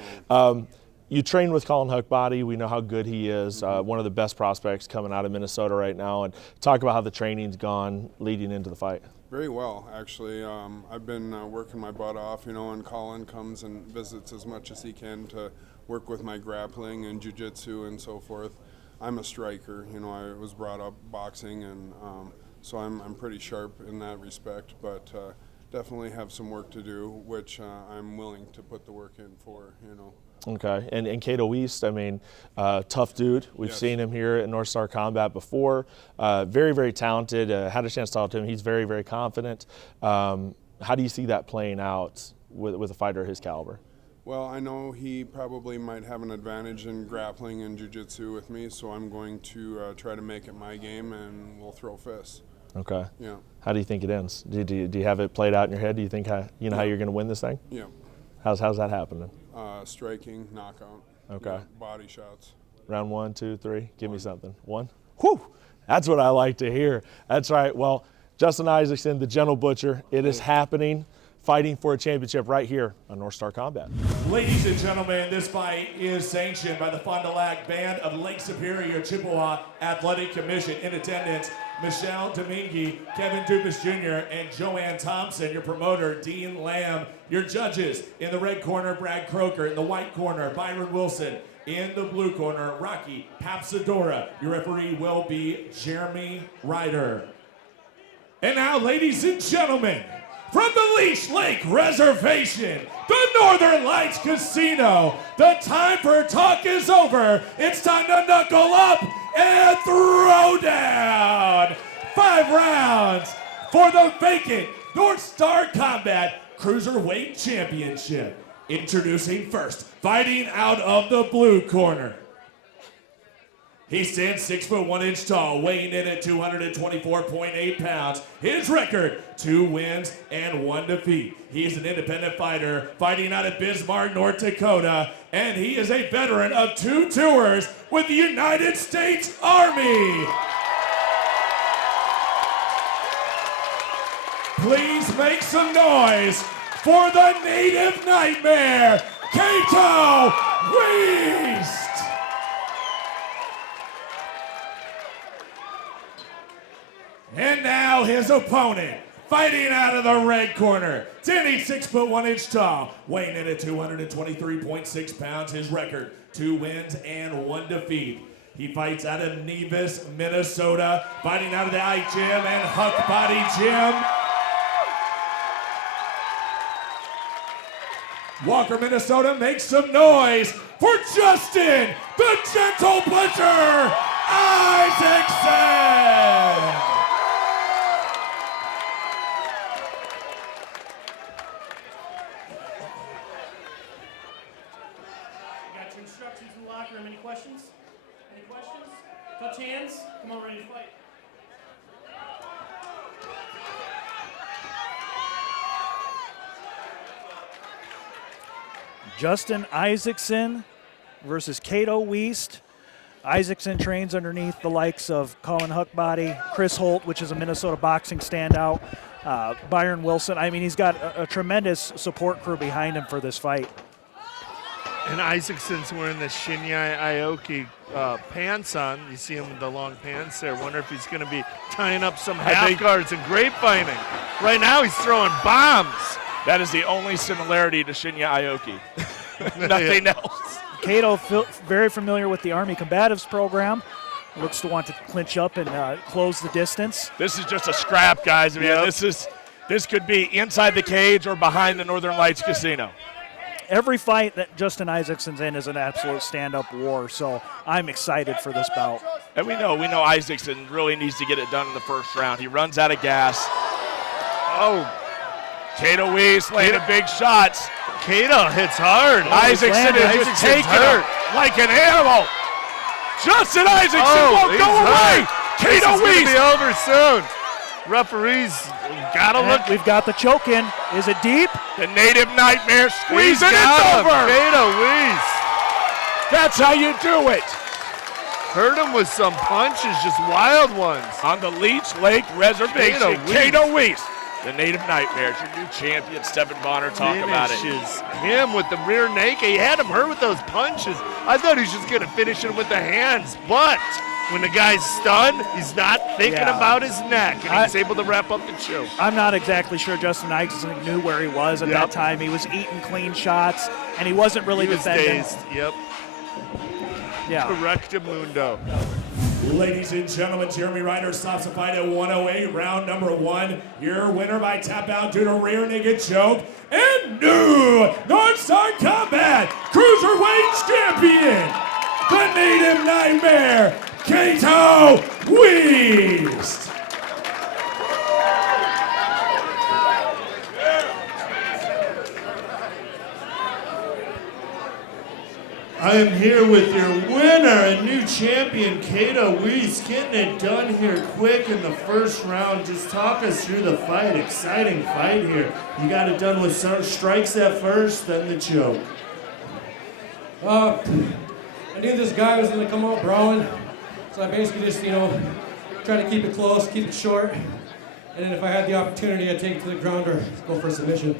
You train with Colin Huckbody. We know how good he is, one of the best prospects coming out of Minnesota right now. And talk about how the training's gone leading into the fight. Very well, actually. I've been working my butt off, and Colin comes and visits as much as he can to work with my grappling and jiu-jitsu and so forth. I'm a striker, I was brought up boxing, and so I'm pretty sharp in that respect, but definitely have some work to do, which I'm willing to put the work in for, Okay, and Cato East, I mean, tough dude. We've seen him here at North Star Combat before. Very, very talented. Had a chance to talk to him. He's very, very confident. How do you see that playing out with a fighter of his caliber? Well, I know he probably might have an advantage in grappling and jiu-jitsu with me, so I'm going to try to make it my game, and we'll throw fists. Okay. Yeah. How do you think it ends? Do you have it played out in your head? Do you think how you're going to win this thing? Yeah. How's that happening? Striking, knockout. Okay. Body shots. Round 1, 2, 3. Give me something. 1. Whew. That's what I like to hear. That's right. Well, Justin Isaacson, the Gentle Butcher, it is happening. Fighting for a championship right here on North Star Combat. Ladies and gentlemen, this fight is sanctioned by the Fond du Lac Band of Lake Superior Chippewa Athletic Commission. In attendance, Michelle Domingue, Kevin Dupas Jr., and Joanne Thompson. Your promoter, Dean Lamb. Your judges, in the red corner, Brad Croker. In the white corner, Byron Wilson. In the blue corner, Rocky Papsadora. Your referee will be Jeremy Ryder. And now, ladies and gentlemen, from the Leash Lake Reservation, the Northern Lights Casino, the time for talk is over. It's time to knuckle up and throw down. 5 rounds for the vacant North Star Combat Cruiserweight Championship. Introducing first, fighting out of the blue corner. He stands 6 foot 1 inch tall, weighing in at 224.8 pounds. His record, 2 wins and 1 defeat. He is an independent fighter fighting out of Bismarck, North Dakota, and he is a veteran of 2 tours with the United States Army. Please make some noise for the Native Nightmare, Cato Weist. And now his opponent, fighting out of the red corner. Danny, 6 foot 1 inch tall, weighing in at 223.6 pounds. His record, 2 wins and 1 defeat. He fights out of Nevis, Minnesota, fighting out of the Ike Gym and Huck Body Gym. Walker, Minnesota, make some noise for Justin, the Gentle Butcher, Isaacson. Instructions in the locker room. Any questions? Any questions? Touch hands. Come on, ready to fight. Justin Isaacson versus Cato Weist. Isaacson trains underneath the likes of Colin Huckbody, Chris Holt, which is a Minnesota boxing standout, Byron Wilson. I mean, he's got a tremendous support crew behind him for this fight. And Isaacson's wearing the Shinya Aoki pants on. You see him with the long pants there. Wonder if he's going to be tying up some half guards and grapevining. Right now he's throwing bombs. That is the only similarity to Shinya Aoki. Nothing else. Cato, very familiar with the Army Combatives program. Looks to want to clinch up and close the distance. This is just a scrap, guys. I mean, this could be inside the cage or behind the Northern Lights Casino. Every fight that Justin Isaacson's in is an absolute stand-up war, so I'm excited for this bout. And we know Isaacson really needs to get it done in the first round. He runs out of gas. Oh, Cato Weiss laying big shots. Cato hits hard. Isaacson is just taking him like an animal. Justin Isaacson won't go away. Cato Weiss. This is gonna be over soon. Referees gotta look. We've got the choke in. Is it deep? The Native Nightmare squeezing it over. Cato Weiss. That's how you do it. Hurt him with some punches, just wild ones. On the Leech Lake Reservation, Cato Weiss, the Native Nightmares, your new champion, Stephen Bonner, talk about it. Finishes him with the rear naked. He had him hurt with those punches. I thought he was just going to finish it with the hands, but when the guy's stunned, he's not thinking about his neck, and he's able to wrap up the choke. I'm not exactly sure Justin Isaacson knew where he was at that time. He was eating clean shots, and he wasn't really defending. Dazed. Yep. Yeah. Correctamundo. Ladies and gentlemen, Jeremy Ryder stops the fight at 108, round number 1. Your winner by tap out due to rear naked choke, and new North Star Combat Cruiserweight champion, the Native Nightmare, Cato Weiss. I am here with your winner and new champion, Cato Weiss, getting it done here quick in the first round. Just talk us through the fight. Exciting fight here. You got it done with some strikes at first, then the choke. I knew this guy was going to come out brawling, so I basically just, try to keep it close, keep it short, and then if I had the opportunity, I'd take it to the ground or go for a submission.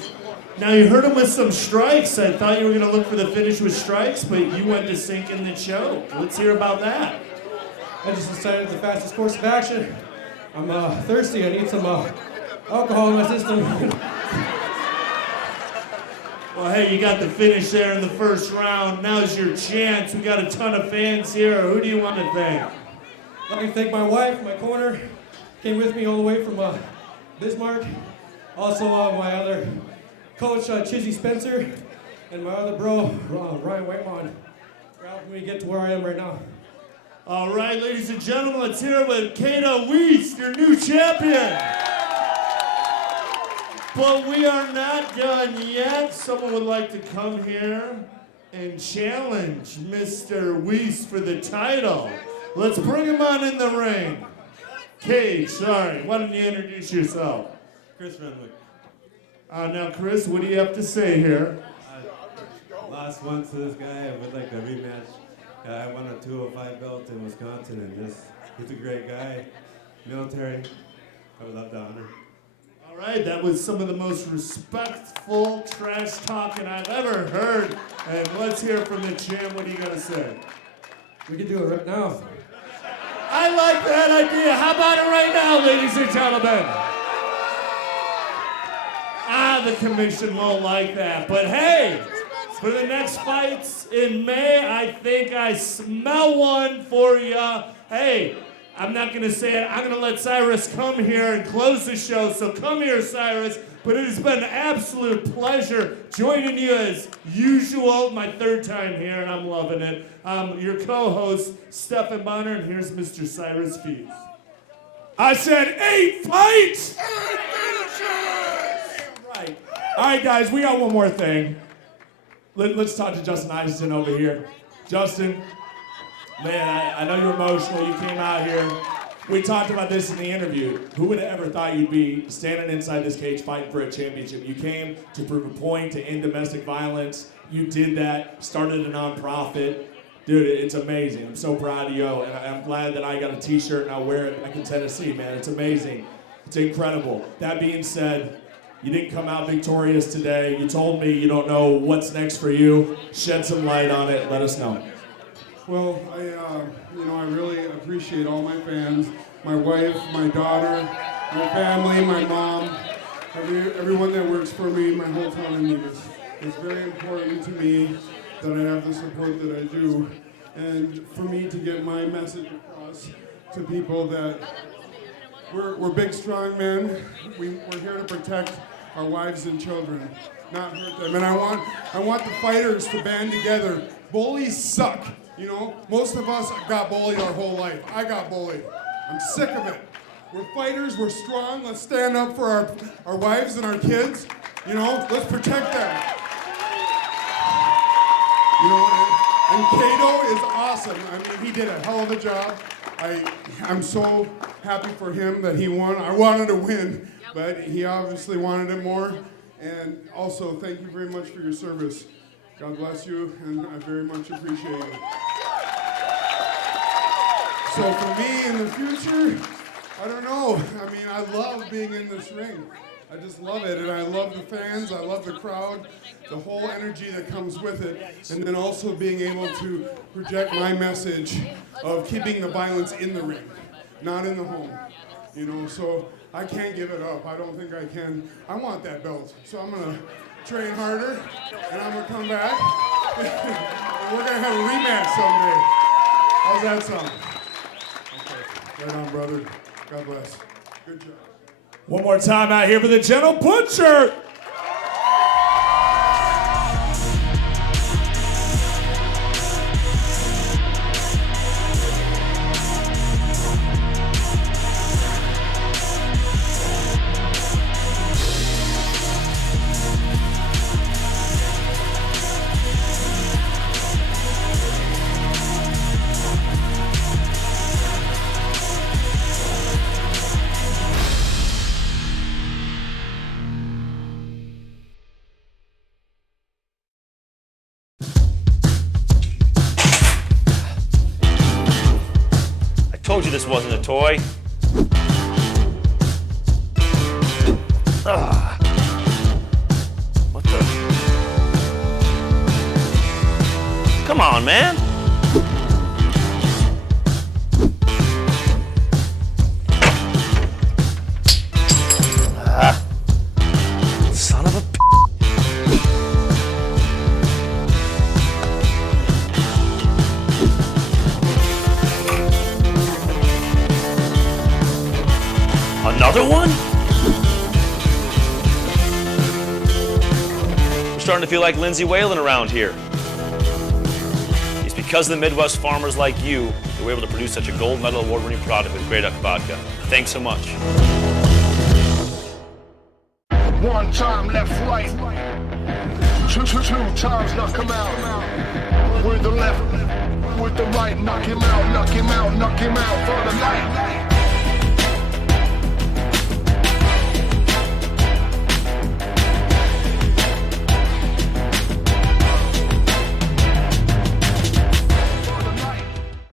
Now, you hurt him with some strikes. I thought you were going to look for the finish with strikes, but you went to sink in the choke. Let's hear about that. I just decided the fastest course of action. I'm thirsty. I need some alcohol in my system. Well, hey, you got the finish there in the first round. Now's your chance. We got a ton of fans here. Who do you want to thank? I'd like to thank my wife, my corner. Came with me all the way from Bismarck. Also, my other coach, Chizzy Spencer, and my other bro, Ryan Whitemon, for helping me get to where I am right now. All right, ladies and gentlemen, let's hear it with Cato Weiss, your new champion. But we are not done yet. Someone would like to come here and challenge Mr. Weiss for the title. Let's bring him on in the ring. Why don't you introduce yourself? Chris Renwick. Now, Chris, what do you have to say here? Lost once to this guy. I would like a rematch. I won a 205 belt in Wisconsin, and he's a great guy. Military. I would love to honor. All right, that was some of the most respectful trash talking I've ever heard. And let's hear from the champ. What do you got to say? We can do it right now. I like that idea. How about it right now, ladies and gentlemen? The commission won't like that. But hey, for the next fights in May, I think I smell one for ya. Hey, I'm not going to say it. I'm going to let Cyrus come here and close the show. So come here, Cyrus. But it has been an absolute pleasure joining you as usual. My third time here, and I'm loving it. Your co-host, Stephen Bonner, and here's Mr. Cyrus Fees. I said 8 fights! 8 finishes! Right. All right, guys, we got one more thing. Let's talk to Justin Isaacson over here. Justin, man, I know you're emotional. You came out here. We talked about this in the interview. Who would have ever thought you'd be standing inside this cage fighting for a championship? You came to prove a point, to end domestic violence. You did that, started a nonprofit. Dude, it's amazing. I'm so proud of you, and I'm glad that I got a t-shirt and I'll wear it back in Tennessee, man. It's amazing. It's incredible. That being said, you didn't come out victorious today. You told me you don't know what's next for you. Shed some light on it. Let us know. Well, I really appreciate all my fans, my wife, my daughter, my family, my mom, everyone that works for me, my whole family. It's very important to me that I have the support that I do, and for me to get my message across to people that we're big, strong men. We're here to protect our wives and children, not hurt them. And I want the fighters to band together. Bullies suck. Most of us got bullied our whole life. I got bullied. I'm sick of it. We're fighters, we're strong. Let's stand up for our wives and our kids. You know, let's protect them. You know, and Cato is awesome. I mean, he did a hell of a job. I'm so happy for him that he won. I wanted to win, but he obviously wanted it more. And also, thank you very much for your service. God bless you, and I very much appreciate it. So for me in the future, I don't know. I mean, I love being in this ring. I just love it, and I love the fans, I love the crowd, the whole energy that comes with it, and then also being able to project my message of keeping the violence in the ring, not in the home. You know, so I can't give it up. I don't think I can. I want that belt, so I'm gonna train harder, and I'm gonna come back, and we're gonna have a rematch someday. How's that sound? Okay, right on, brother. God bless. Good job. One more time out here for the Gentle Butcher. Told you this wasn't a toy. What the? Come on, man. Son of a Another one? We're starting to feel like Lindsay Whalen around here. It's because of the Midwest farmers like you that we're able to produce such a gold medal award-winning product with Grey Duck Vodka. Thanks so much. One time left, right. Two times knock him out. With the left, with the right, knock him out, knock him out, knock him out for the night.